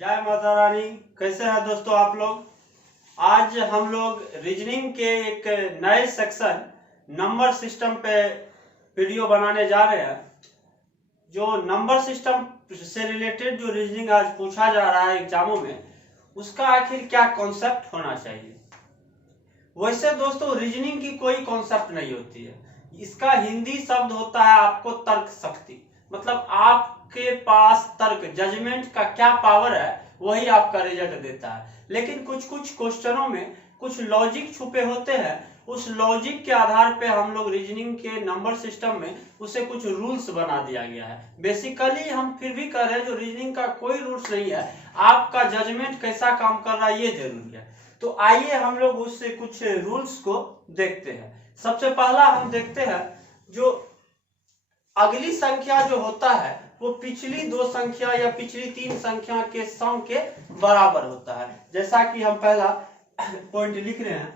जय माता रानी। कैसे हैं दोस्तों आप लोग। आज हम लोग रीजनिंग के एक नए सेक्शन नंबर सिस्टम पे वीडियो बनाने जा रहे हैं। जो नंबर सिस्टम से रिलेटेड जो रीजनिंग आज पूछा जा रहा है एग्जामों में, उसका आखिर क्या कॉन्सेप्ट होना चाहिए। वैसे दोस्तों रीजनिंग की कोई कॉन्सेप्ट नहीं होती है, इसका हिंदी शब्द होता है आपको तर्क शक्ति। मतलब आपके पास तर्क जजमेंट का क्या पावर है वही आपका रिजल्ट देता है। लेकिन कुछ कुछ क्वेश्चनों में कुछ लॉजिक छुपे होते हैं, उस लॉजिक के आधार पे हम लोग रीजनिंग के नंबर सिस्टम में उसे कुछ रूल्स बना दिया गया है। बेसिकली हम फिर भी कह रहे हैं जो रीजनिंग का कोई रूल्स नहीं है, आपका जजमेंट कैसा काम कर रहा है ये जरूरी है। तो आइए हम लोग उससे कुछ रूल्स को देखते हैं। सबसे पहला हम देखते हैं जो अगली संख्या जो होता है वो पिछली दो संख्या या पिछली तीन संख्या के सम के बराबर होता है। जैसा कि हम पहला पॉइंट लिख रहे हैं,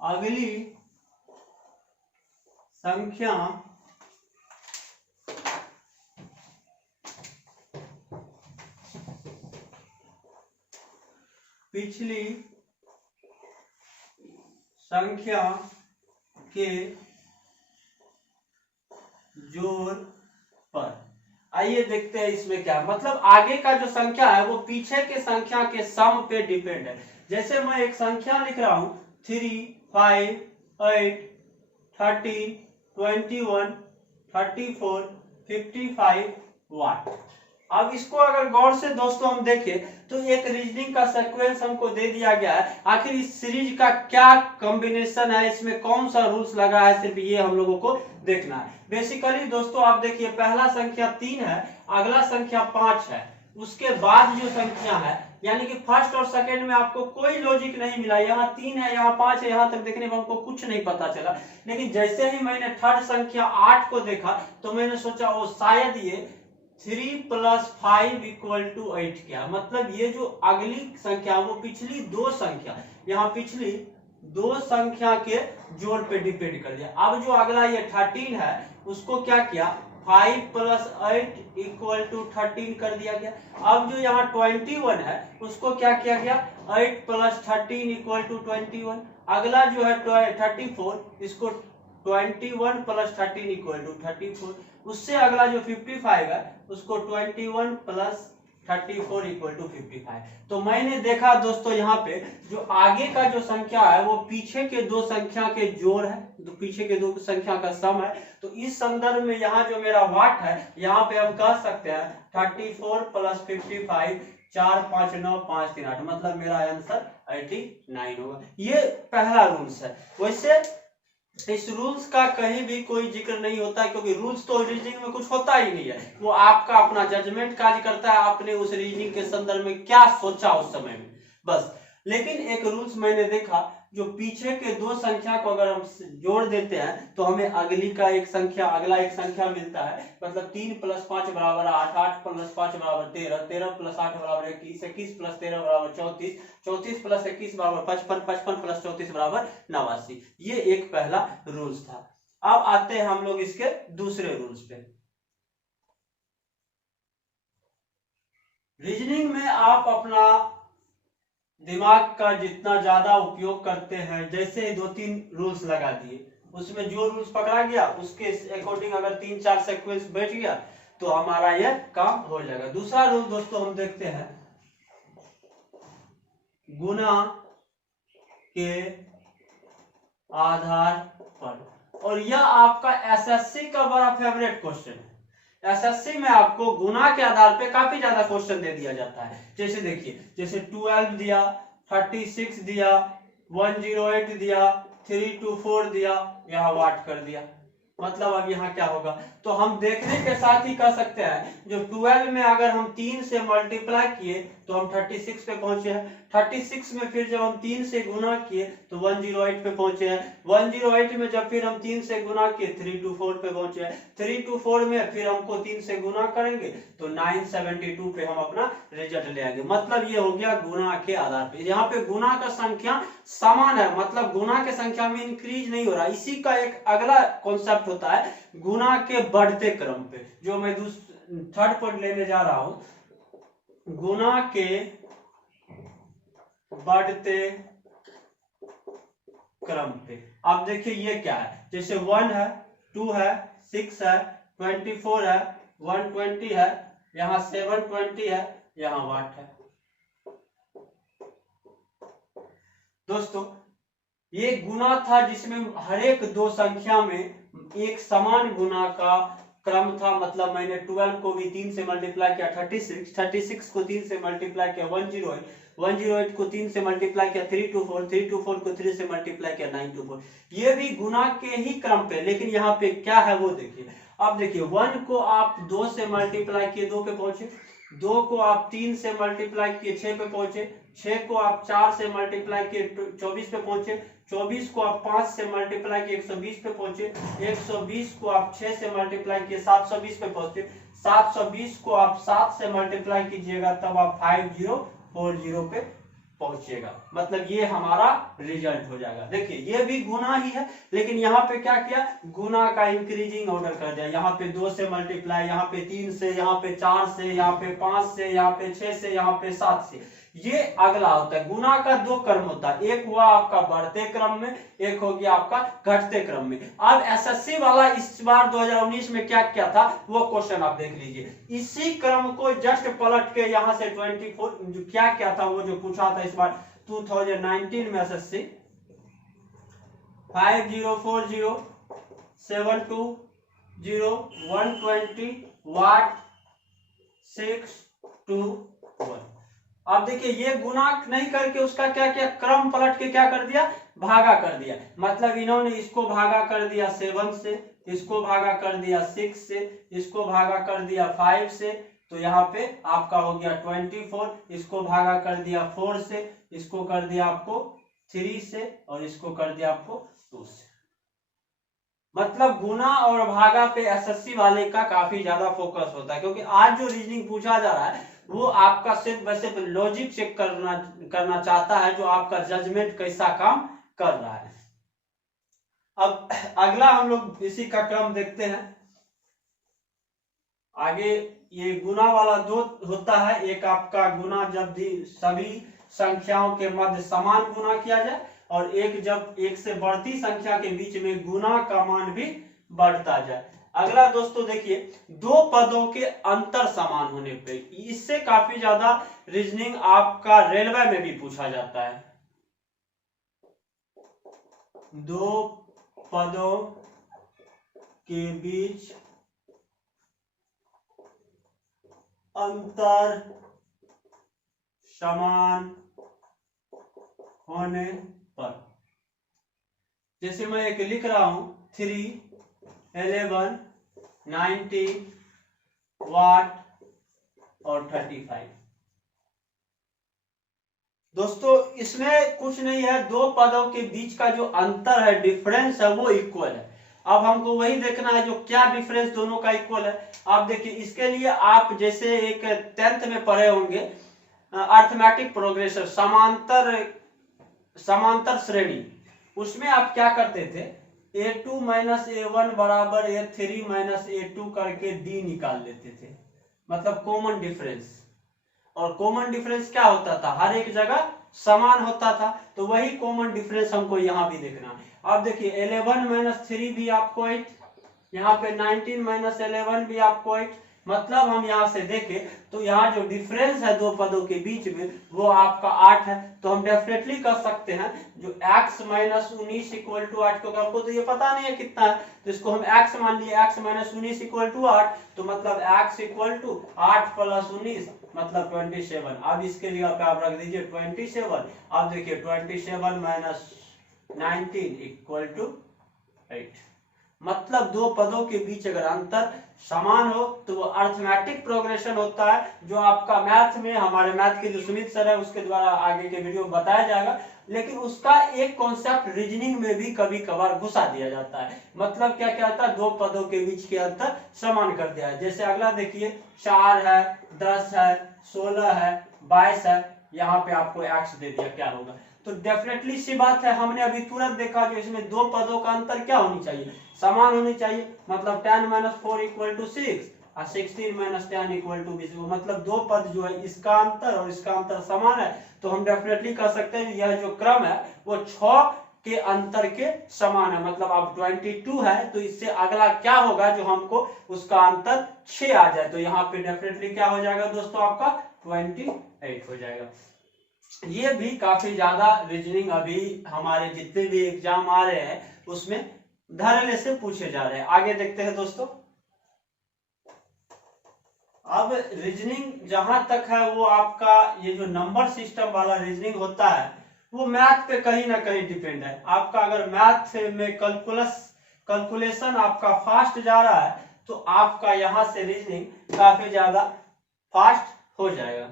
अगली संख्या पिछली संख्या के जोड़ पर। आइए देखते हैं इसमें क्या मतलब आगे का जो संख्या है वो पीछे के संख्या के सम पे डिपेंड है। जैसे मैं एक संख्या लिख रहा हूं 3, 5, 8, 13, 21, 34, 55 वाट। अब इसको अगर गौर से दोस्तों हम देखें तो एक रीजनिंग का सीक्वेंस हमको दे दिया गया है। आखिर इस सीरीज का क्या कॉम्बिनेशन है, इसमें कौन सा रूल्स लगा है, सिर्फ ये हम लोगों को देखना है। बेसिकली दोस्तों आप देखिए पहला संख्या 3 है, अगला संख्या 5 है, उसके बाद जो संख्या है यानी कि फर्स्ट और सेकंड में आपको कोई लॉजिक नहीं मिला। यहाँ 3 है, यहाँ 5 है, यहाँ तक देखने में हमको कुछ नहीं पता चला। लेकिन जैसे ही मैंने थर्ड संख्या 8 को देखा तो मैंने सोचा वो शायद ये 3 + 5 = 8 क्या मतलब ये जो अगली संख्या वो पिछली दो संख्या, यहाँ पिछली दो संख्या के जोड़ पे डिपेंड कर दिया। अब जो अगला ये 13 है उसको क्या किया 5 + 8 = 13 कर दिया गया। अब जो यहाँ 21 है उसको क्या किया गया 8 + 13 = 21। अगला जो है 34 इसको 21 + 13 = 34। उससे अगला जो 55 है उसको 21 + 34 = 55। तो मैंने देखा दोस्तों यहाँ पे जो आगे का जो संख्या है वो पीछे के दो संख्या के जोड़ है, तो पीछे के दो संख्या का सम है। तो इस संदर्भ में यहाँ जो मेरा वाट है यहाँ पे हम कह सकते हैं 34 + 55 4, 5, 9, 5, 3, 8 मतलब मेरा आंसर 89 होगा। ये पहला रूल्स है। वैसे इस रूल्स का कहीं भी कोई जिक्र नहीं होता है क्योंकि रूल्स तो रीजनिंग में कुछ होता ही नहीं है, वो आपका अपना जजमेंट कार्य करता है, आपने उस रीजनिंग के संदर्भ में क्या सोचा उस समय में बस। लेकिन एक रूल्स मैंने देखा जो पीछे के दो संख्या को अगर हम जोड़ देते हैं तो हमें अगली का एक संख्या अगला एक संख्या मिलता है। मतलब 3 + 5 = 8, 8 + 5 = 13, 13 + 8 = 21, 21 + 13 = 34, 34 + 21 = 55, 55 + 34 = 89। ये एक पहला रूल्स था। अब आते हैं हम लोग इसके दूसरे रूल्स पे। रीजनिंग में आप अपना दिमाग का जितना ज्यादा उपयोग करते हैं, जैसे ही 2-3 रूल्स लगा दिए उसमें जो रूल्स पकड़ा गया उसके अकॉर्डिंग अगर 3-4 सीक्वेंस बैठ गया तो हमारा यह काम हो जाएगा। दूसरा रूल दोस्तों हम देखते हैं गुना के आधार पर, और यह आपका एसएससी का बड़ा फेवरेट क्वेश्चन है। एसएससी में आपको गुना के आधार पे काफी ज्यादा क्वेश्चन दे दिया जाता है। जैसे देखिए जैसे 12 दिया, 36 दिया, 108 दिया, 324 दिया, यहाँ वाट कर दिया। मतलब अब यहाँ क्या होगा तो हम देखने के साथ ही कह सकते हैं जो 12 में अगर हम 3 से मल्टीप्लाई किए तो हम 36 पे पहुंचे हैं। 36 में फिर जब हम 3 से गुना किए तो 108 पे पहुंचे हैं। 108 में जब फिर हम 3 से गुना किए 324 पे पहुंचे हैं। 324 में फिर हमको 3 से गुना करेंगे तो 972 पे हम अपना रिजल्ट ले आएंगे। मतलब ये हो गया गुना के आधार पे। यहाँ पे गुना का संख्या समान है, मतलब गुना के संख्या में इंक्रीज नहीं हो रहा। इसी का एक अगला कॉन्सेप्ट होता है गुना के बढ़ते क्रम पे, जो मैं थर्ड पॉइंट लेने जा रहा हूं। गुना के बढ़ते क्रम पे आप देखिए ये क्या है, जैसे 1 है, 2 है, 6 है, 24 है, 120 है, यहाँ 720 है, यहाँ 8 है। दोस्तों ये गुना था जिसमें हर एक दो संख्या में एक समान गुना का क्रम था। मतलब मैंने 12 को भी 3 से मल्टीप्लाई किया 36 को 3 से मल्टीप्लाई किया 108 को 3 से मल्टीप्लाई किया 324 को 3 से मल्टीप्लाई किया 924। ये भी गुना के ही क्रम पे, लेकिन यहाँ पे क्या है वो देखिए। अब देखिए 1 को आप 2 से मल्टीप्लाई किए 2 पे पहुंचे, 2 को आप 3 से मल्टीप्लाई किए 6 पे पहुंचे, 6 को आप 4 से मल्टीप्लाई किए 24 पे पहुंचे, 24 को आप 5 से मल्टीप्लाई किए 120 पे पहुंचे, 120 को आप 6 से मल्टीप्लाई किए 720 पे पहुंचे, 720 को आप 7 से मल्टीप्लाई कीजिएगा तब आप 5040 पे पहुंचेगा। मतलब ये हमारा रिजल्ट हो जाएगा। देखिए ये भी गुना ही है, लेकिन यहाँ पे क्या किया, गुना का इंक्रीजिंग ऑर्डर कर दिया। यहाँ पे 2 से मल्टीप्लाई, यहाँ पे 3 से, यहाँ पे 4 से, यहाँ पे 5 से, यहाँ पे 6 से, यहाँ पे 7 से। ये अगला होता है। गुना का दो क्रम होता है, एक हुआ आपका बढ़ते क्रम में, एक हो गया आपका घटते क्रम में। अब एसएससी वाला इस बार 2019 में क्या क्या था वो क्वेश्चन आप देख लीजिए। इसी क्रम को जस्ट पलट के यहाँ से 24 जो क्या था वो जो पूछा था इस बार 2019 में एसएससी 5040 720 120 वाट 621। अब देखिए ये गुना नहीं करके उसका क्या किया, क्रम पलट के क्या कर दिया, भागा कर दिया। मतलब इन्होंने इसको भागा कर दिया 7 से, इसको भागा कर दिया 6 से, इसको भागा कर दिया 5 से, तो यहाँ पे आपका हो गया 24। इसको भागा कर दिया 4 से, इसको कर दिया आपको 3 से, और इसको कर दिया आपको 2 से। मतलब गुना और भागा पे एसएससी वाले का काफी ज्यादा फोकस होता है, क्योंकि आज जो रीजनिंग पूछा जा रहा है वो आपका सिर्फ लॉजिक चेक करना चाहता है, जो आपका जजमेंट कैसा काम कर रहा है। अब अगला हम लोग इसी का क्रम देखते हैं आगे। ये गुना वाला दो होता है, एक आपका गुना जब सभी संख्याओं के मध्य समान गुना किया जाए, और एक जब एक से बढ़ती संख्या के बीच में गुना का मान भी बढ़ता जाए। अगला दोस्तों देखिए, दो पदों के अंतर समान होने पे, इससे काफी ज्यादा रीजनिंग आपका रेलवे में भी पूछा जाता है। दो पदों के बीच अंतर समान होने पर, जैसे मैं एक लिख रहा हूं 3 11 90 वाट और 35। दोस्तों इसमें कुछ नहीं है, दो पदों के बीच का जो अंतर है, डिफरेंस है, वो इक्वल है। अब हमको वही देखना है जो क्या डिफरेंस दोनों का इक्वल है। आप देखिए इसके लिए आप जैसे एक 10th में पढ़े होंगे अर्थमेटिक प्रोग्रेशन, समांतर श्रेणी, उसमें आप क्या करते थे, a2 माइनस a1 बराबर a3 माइनस a2 करके d निकाल लेते थे, मतलब कॉमन डिफरेंस। और कॉमन डिफरेंस क्या होता था, हर एक जगह समान होता था, तो वही कॉमन डिफरेंस हमको यहाँ भी देखना है। अब देखिए 11 माइनस 3 भी आपको 8, यहाँ पे 19 माइनस 11 भी आपको 8। मतलब हम यहाँ से देखें तो यहाँ जो डिफरेंस है दो पदों के बीच में वो आपका 8 है। तो हम डेफिनेटली कर सकते हैं जो x माइनस 19 इक्वल टू 8, क्योंकि हमको तो ये पता नहीं है कितना है, तो इसको हम x मान लिए, x माइनस 19 इक्वल टू 8, तो मतलब x इक्वल टू 8 प्लस 19 मतलब 27। अब इसके लिए आप रख दीजिए 27। अब देखिए 27 माइनस 19 इक्वल टू 8। मतलब दो पदों के बीच अगर अंतर समान हो तो वो अर्थमेटिक प्रोग्रेशन होता है, जो आपका मैथ में, हमारे मैथ के जो सुमित सर है उसके द्वारा आगे के वीडियो में बताया जाएगा। लेकिन उसका एक कॉन्सेप्ट रीजनिंग में भी कभी कभार घुसा दिया जाता है। मतलब क्या क्या होता है, दो पदों के बीच के अंतर समान कर दिया है। जैसे अगला देखिए, 4 है, 10 है, 16 है, 22 है, यहाँ पे आपको एक्स दे दिया, क्या होगा? तो डेफिनेटली सी बात है, हमने अभी तुरंत देखा कि इसमें दो पदों का अंतर क्या होनी चाहिए, समान होनी चाहिए। मतलब 10 - 4 = 6 और 16 - 10 = 20। मतलब दो पद जो है इसका अंतर और इसका अंतर समान है, तो हम डेफिनेटली कह सकते हैं यह जो क्रम है वो 6 के अंतर के समान है। मतलब अब 22 है तो इससे अगला क्या होगा जो हमको उसका अंतर 6 आ जाए, तो यहाँ पे डेफिनेटली क्या हो जाएगा दोस्तों, आपका 28 हो जाएगा। ये भी काफी ज्यादा रीजनिंग अभी हमारे जितने भी एग्जाम आ रहे हैं उसमें धड़ल्ले से पूछे जा रहे हैं। आगे देखते हैं दोस्तों। अब रीजनिंग जहां तक है वो आपका ये जो नंबर सिस्टम वाला रीजनिंग होता है वो मैथ पे कहीं ना कहीं डिपेंड है। आपका अगर मैथ में कैलकुलेशन आपका फास्ट जा रहा है तो आपका यहां से रीजनिंग काफी ज्यादा फास्ट हो जाएगा।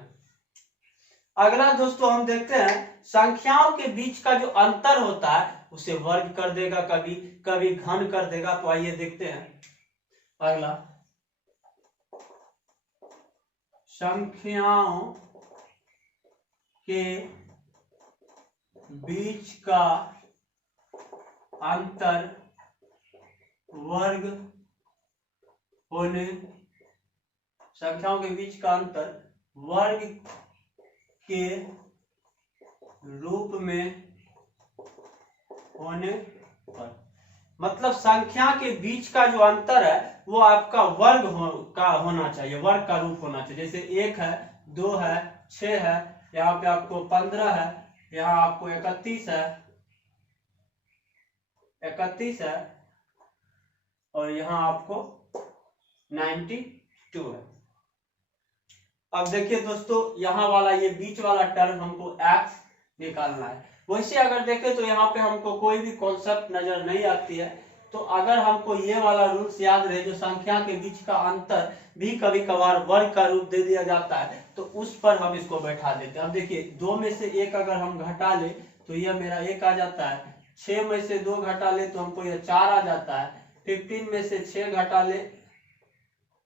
अगला दोस्तों हम देखते हैं, संख्याओं के बीच का जो अंतर होता है उसे वर्ग कर देगा, कभी कभी घन कर देगा। तो आइए देखते हैं अगला, संख्याओं के बीच का अंतर वर्ग होने, संख्याओं के बीच का अंतर वर्ग के रूप में होने पर, मतलब संख्या के बीच का जो अंतर है वो आपका वर्ग का होना चाहिए, वर्ग का रूप होना चाहिए। जैसे 1 है, 2 है, 6 है, यहाँ पे आपको 15 है, यहाँ आपको 31 है और यहाँ आपको 92 है। अब देखिए दोस्तों, यहाँ वाला ये बीच वाला टर्म हमको x निकालना है। वैसे अगर देखें तो यहाँ पे हमको कोई भी कॉन्सेप्ट नजर नहीं आती है। तो अगर हमको ये वाला रूल्स याद रहे, जो संख्या के बीच का अंतर भी कभी कभार वर्ग का रूप दे दिया जाता है, तो उस पर हम इसको बैठा देते हैं। अब देखिए, 2 में से 1 अगर हम घटा ले तो यह मेरा 1 आ जाता है। 6 में से 2 घटा ले तो हमको यह 4 आ जाता है। 15 में से 6 घटा ले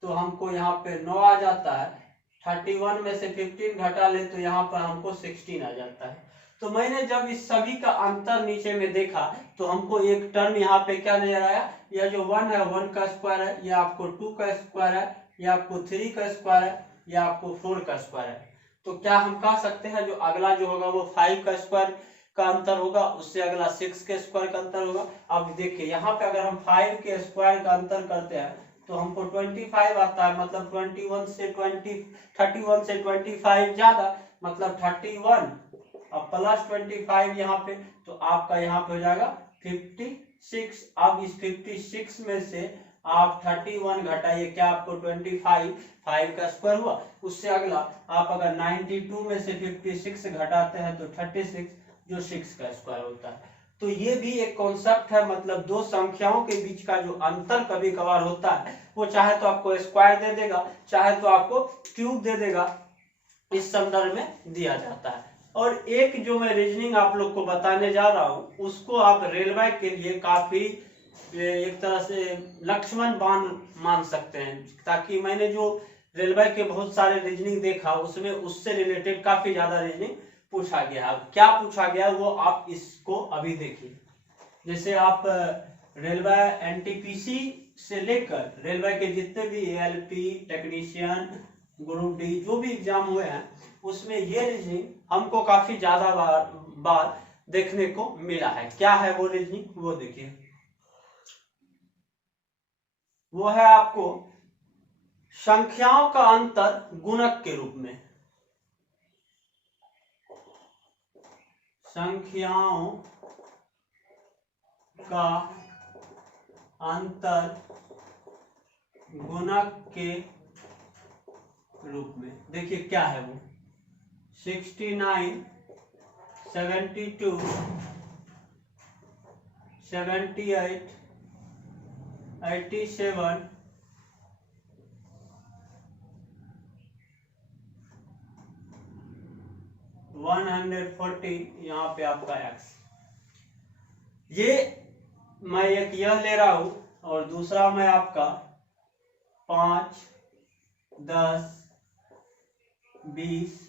तो हमको यहाँ पे 9 आ जाता है। 31 में से 15 घटा ले तो यहाँ पर हमको 16 आ जाता है। तो मैंने जब इस सभी का अंतर नीचे में देखा तो हमको एक टर्म यहाँ पे क्या नजर आया, यह जो 1 है 1 का स्क्वायर है, यह आपको 2 का स्क्वायर है, यह आपको 3 का स्क्वायर है, यह आपको 4 का स्क्वायर है। तो क्या हम कह सकते हैं जो अगला जो होगा वो 5 का स्क्वायर का अंतर होगा, उससे अगला 6 के स्क्वायर का अंतर होगा। अब देखिए यहाँ पे अगर हम 5 के स्क्वायर का अंतर करते हैं तो हमको 25 आता है। मतलब 31 से 25 ज्यादा, मतलब 31 और प्लस 25 यहाँ पे, तो आपका यहाँ पे हो जाएगा 56। अब इस 56 में से आप 31 घटाइए, क्या आपको 25, 5 का स्क्वायर हुआ। उससे अगला आप अगर 92 में से 56 घटाते हैं तो 36, जो 6 का स्क्वायर होता है। तो ये भी एक कॉन्सेप्ट है। मतलब दो संख्याओं के बीच का जो अंतर कभी कभार होता है वो चाहे तो आपको स्क्वायर दे देगा, चाहे तो आपको क्यूब दे देगा, इस संदर्भ में दिया जाता है। और एक जो मैं रीजनिंग आप लोग को बताने जा रहा हूं उसको आप रेलवे के लिए काफी एक तरह से लक्ष्मण बाण मान सकते हैं, ताकि मैंने जो रेलवे के बहुत सारे रीजनिंग देखा उसमें उससे रिलेटेड काफी ज्यादा रीजनिंग पूछा गया। अब क्या पूछा गया वो आप इसको अभी देखिए। जैसे आप रेलवे एनटीपीसी से लेकर रेलवे के जितने भी एएलपी टेक्नीशियन ग्रुप डी जो भी एग्जाम हुए हैं उसमें ये रीजनिंग हमको काफी ज्यादा बार देखने को मिला है। क्या है वो रीजनिंग, वो देखिए। वो है आपको संख्याओं का अंतर गुणक के रूप में, संख्याओं का अंतर गुणक के रूप में। देखिए क्या है वो, 69, 72, 78, 87 114 यहाँ पे आपका x। ये मैं एक यह ले रहा हूं और दूसरा मैं आपका 5 10 20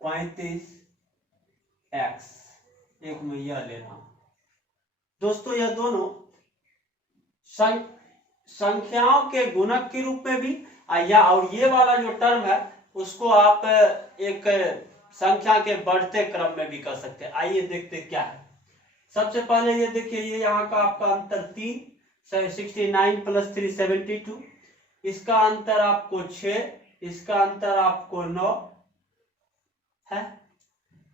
35 x, एक मैं यह ले रहा हूं। दोस्तों यह दोनों संख्याओं के गुणक के रूप में भी या और ये वाला जो टर्म है उसको आप एक संख्या के बढ़ते क्रम में भी कर सकते हैं। आइए देखते क्या है। सबसे पहले ये देखिए, ये यहाँ का आपका अंतर 3, 69 + 3 72, इसका अंतर आपको 6, इसका अंतर आपको 9 है,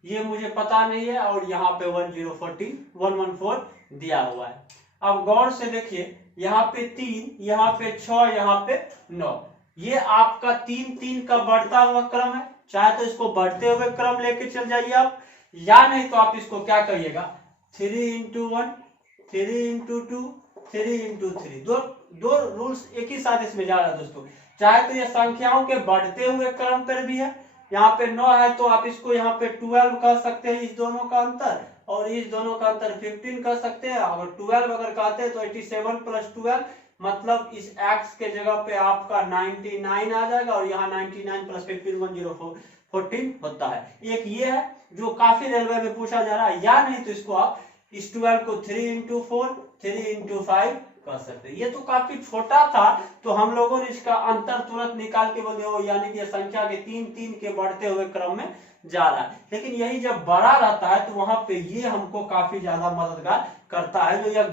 ये मुझे पता नहीं है, और यहाँ पे 114 दिया हुआ है। अब गौर से देखिए, यहाँ पे 3, यहाँ पे 6, यहाँ पे 9, ये आपका 3 3 का बढ़ता हुआ क्रम है। चाहे तो इसको बढ़ते हुए क्रम लेके चल जाइए आप, या नहीं तो आप इसको क्या करिएगा, 3 × 1 3 × 2 3 × 3, दो रूल्स एक ही साथ इसमें जा रहा है दोस्तों। चाहे तो ये संख्याओं के बढ़ते हुए क्रम पर भी है, यहाँ पे 9 है तो आप इसको यहाँ पे 12 कर सकते हैं, इस दोनों का अंतर, और इस दोनों का अंतर 15 कर सकते हैं। अगर 12 अगर कहते हैं तो 87 + 12, मतलब इस x के जगह पे आपका 99 आ जाएगा, और यहाँ 99 + 15 114 होता है। एक ये है जो काफी रेलवे में पूछा जा रहा है, या नहीं तो इसको आप इस 12 को 3 × 4 3 × 5 कर सकते हैं। ये तो काफी छोटा था तो हम लोगों ने इसका अंतर तुरंत निकाल के बोल दिया, यानी कि संख्या के 3 3 के बढ़ते हुए क्रम में जा रहा है। लेकिन यही जब बड़ा रहता है तो वहां पे ये हमको काफी ज्यादा मददगार करता है, जो यह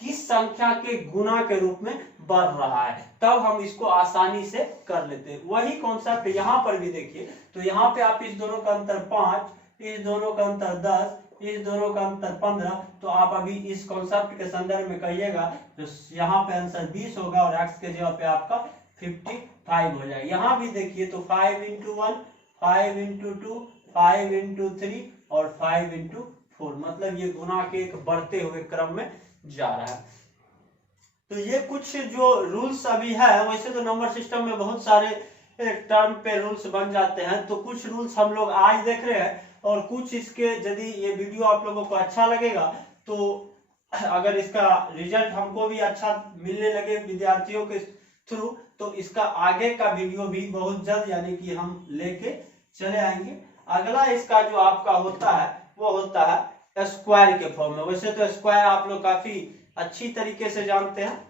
किस संख्या के गुणा के रूप में बढ़ रहा है, तब हम इसको आसानी से कर लेते हैं। वही कॉन्सेप्ट यहाँ पर भी देखिए, तो यहाँ पे आप इस दोनों का अंतर 5, इस दोनों का अंतर 10, इस दोनों का अंतर 15, तो आप अभी इस कॉन्सेप्ट के संदर्भ में कहिएगा तो यहाँ पे आंसर 20 होगा, और x के जगह पे आपका 55 हो जाएगा। यहाँ भी देखिए तो 5 × 1 5 × 2 5 × 3 और 5 × 4, मतलब ये गुणा के एक बढ़ते हुए क्रम में जा रहा है। तो ये कुछ जो रूल्स अभी है, वैसे तो नंबर सिस्टम में बहुत सारे टर्म पे रूल्स बन जाते हैं, तो कुछ रूल्स हम लोग आज देख रहे हैं, और कुछ इसके यदि ये वीडियो आप लोगों को अच्छा लगेगा तो अगर इसका रिजल्ट हमको भी अच्छा मिलने लगे विद्यार्थियों के थ्रू, तो इसका आगे का वीडियो भी बहुत जल्द यानी कि हम लेके चले आएंगे। अगला इसका जो आपका होता है वो होता है स्क्वायर के फॉर्म में। वैसे तो स्क्वायर आप लोग काफी अच्छी तरीके से जानते हैं,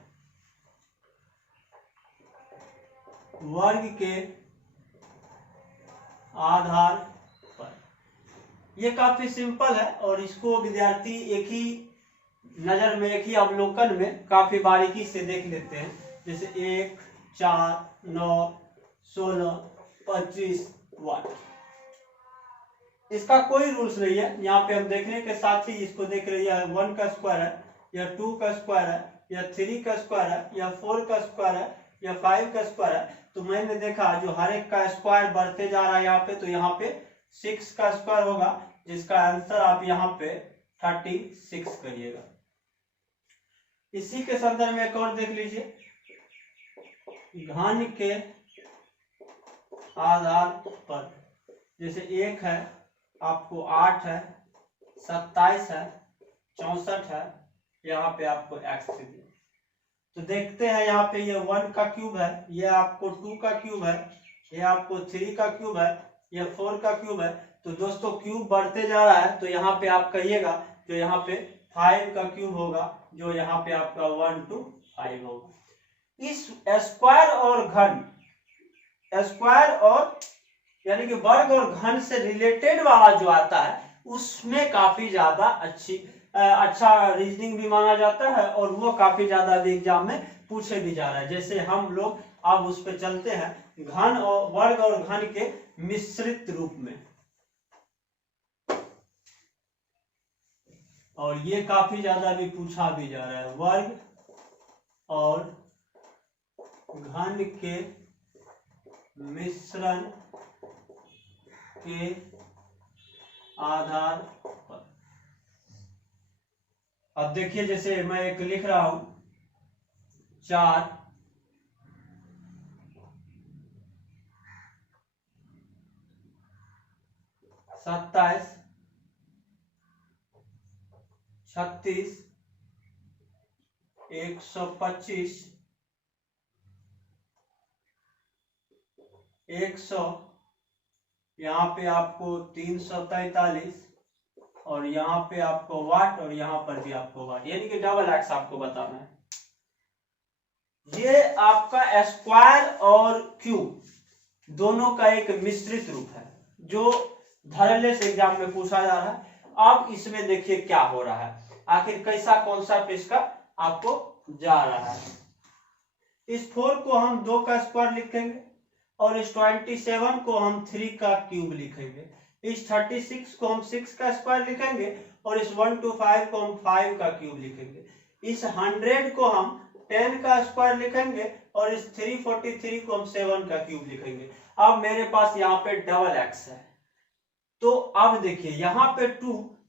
वर्ग के आधार पर। ये काफी सिंपल है, और इसको विद्यार्थी एक ही नजर में, एक ही अवलोकन में काफी बारीकी से देख लेते हैं। जैसे 1 4 9 16 25 1, इसका कोई रूल्स नहीं है। यहाँ पे हम देखने के साथ ही इसको देख रहे हैं, 1 का स्क्वायर है, या 2 का स्क्वायर है, या 3 का स्क्वायर है, या 4 का स्क्वायर है, या 5 का स्क्वायर है। तो मैंने देखा जो हर एक का स्क्वायर बढ़ते जा रहा है यहाँ पे, तो यहाँ पे 6 का स्क्वायर होगा, जिसका आंसर आप यहाँ पे 36 करिएगा। इसी के संदर्भ में एक और देख लीजिए, घन के आधार पर, जैसे 1 है, आपको 8 है, 27 है, 64 है, यहाँ पे आपको x दिया। तो देखते हैं यहाँ पे ये 1 का क्यूब है, ये आपको 2 का क्यूब है, ये आपको 3 का क्यूब है, ये 4 का क्यूब है। तो दोस्तों क्यूब बढ़ते जा रहा है, तो यहाँ पे आप कहिएगा जो यहाँ पे 5 का क्यूब होगा, जो यहाँ पे आपका 1 to 5 होगा। इस स्क्वायर और घन, स्क्वायर और यानी कि वर्ग और घन से रिलेटेड वाला जो आता है उसमें काफी ज्यादा अच्छा रीजनिंग भी माना जाता है, और वो काफी ज्यादा एग्जाम में पूछे भी जा रहा है। जैसे हम लोग अब उस पर चलते हैं, घन और वर्ग और घन के मिश्रित रूप में, और ये काफी ज्यादा भी पूछा भी जा रहा है। वर्ग और घन के मिश्रण के आधार पर, अब देखिए जैसे मैं एक लिख रहा हूं 4 27 36 125 100, यहाँ पे आपको 343 और यहाँ पे आपको वाट और यहाँ पर भी आपको वाट, यानी कि डबल एक्स आपको बताना है। ये आपका स्क्वायर और क्यूब दोनों का एक मिश्रित रूप है जो धड़ल्ले से एग्जाम में पूछा जा रहा है। अब इसमें देखिए क्या हो रहा है, आखिर कैसा कॉन्सेप्ट इसका आपको जा रहा है। इस 4 को हम 2 का स्क्वायर लिखेंगे और इस 27 को हम 3 का क्यूब लिखेंगे। इस 36 को हम 6 का स्क्वायर लिखेंगे और इस 125 को हम 5 का क्यूब लिखेंगे। इस 100 को हम 10 का स्क्वायर लिखेंगे और इस 343 को हम 7 का क्यूब लिखेंगे। अब मेरे पास यहाँ पे डबल एक्स है, तो अब देखिए यहाँ पे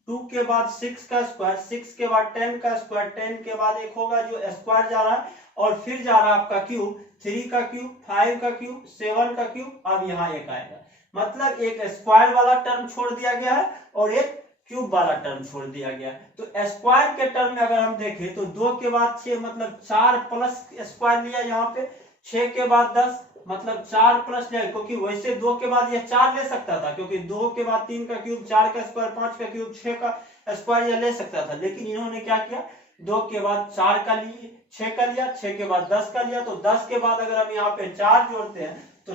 2 के बाद 6 का स्क्वायर, 6 के बाद 10 का स्क्वायर, 10 के बाद एक होगा जो स्क्वायर जा रहा है और फिर जा रहा है आपका क्यूब, 3 का क्यूब, 5 का क्यूब, 7 का क्यूब। अब यहाँ एक आएगा, मतलब एक स्क्वायर वाला टर्म छोड़ दिया गया है और एक क्यूब वाला टर्म छोड़ दिया गया है। तो स्क्वायर के टर्म में अगर हम देखें तो 2 के बाद 6 मतलब 4 प्लस स्क्वायर लिया, यहाँ पे 6 के बाद 10 मतलब 4 प्लस लिया, क्योंकि वैसे 2 के बाद ये 4 ले सकता था, क्योंकि 2 के बाद 3 का क्यूब, 4 का स्क्वायर, 5 का क्यूब, 6 का स्क्वायर ये ले सकता था। लेकिन इन्होंने क्या किया, 2 के बाद 4 का लिए, 6 का लिया, 6 के बाद 10 का लिया। तो 10 के बाद अगर हम यहाँ पे 4 जोड़ते हैं तो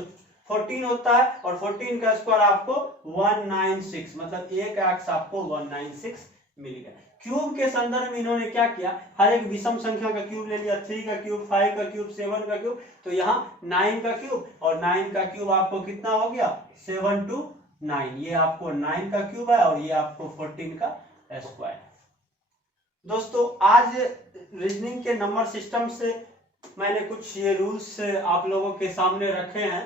14 होता है और 14 का स्क्वायर आपको 196, मतलब एक एक्स आपको 196 मिल गया। क्यूब के संदर्भ में इन्होंने क्या किया, हर एक विषम संख्या का क्यूब ले लिया, 3 का क्यूब, 5 का क्यूब, 7 का क्यूब। तो यहाँ 9 का क्यूब और 9 का क्यूब आपको कितना हो गया, 7 to 9। ये आपको 9 का क्यूब है और ये आपको 14 का स्क्वायर है। दोस्तों आज रीजनिंग के नंबर सिस्टम से मैंने कुछ ये रूल्स आप लोगों के सामने रखे हैं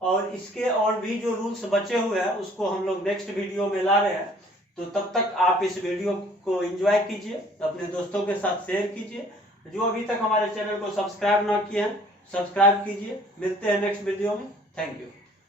और इसके और भी जो रूल्स बचे हुए हैं उसको हम लोग नेक्स्ट वीडियो में ला रहे हैं। तो तब तक आप इस वीडियो को एंजॉय कीजिए, अपने दोस्तों के साथ शेयर कीजिए। जो अभी तक हमारे चैनल को सब्सक्राइब ना किए हैं सब्सक्राइब कीजिए। मिलते हैं नेक्स्ट वीडियो में। Thank you.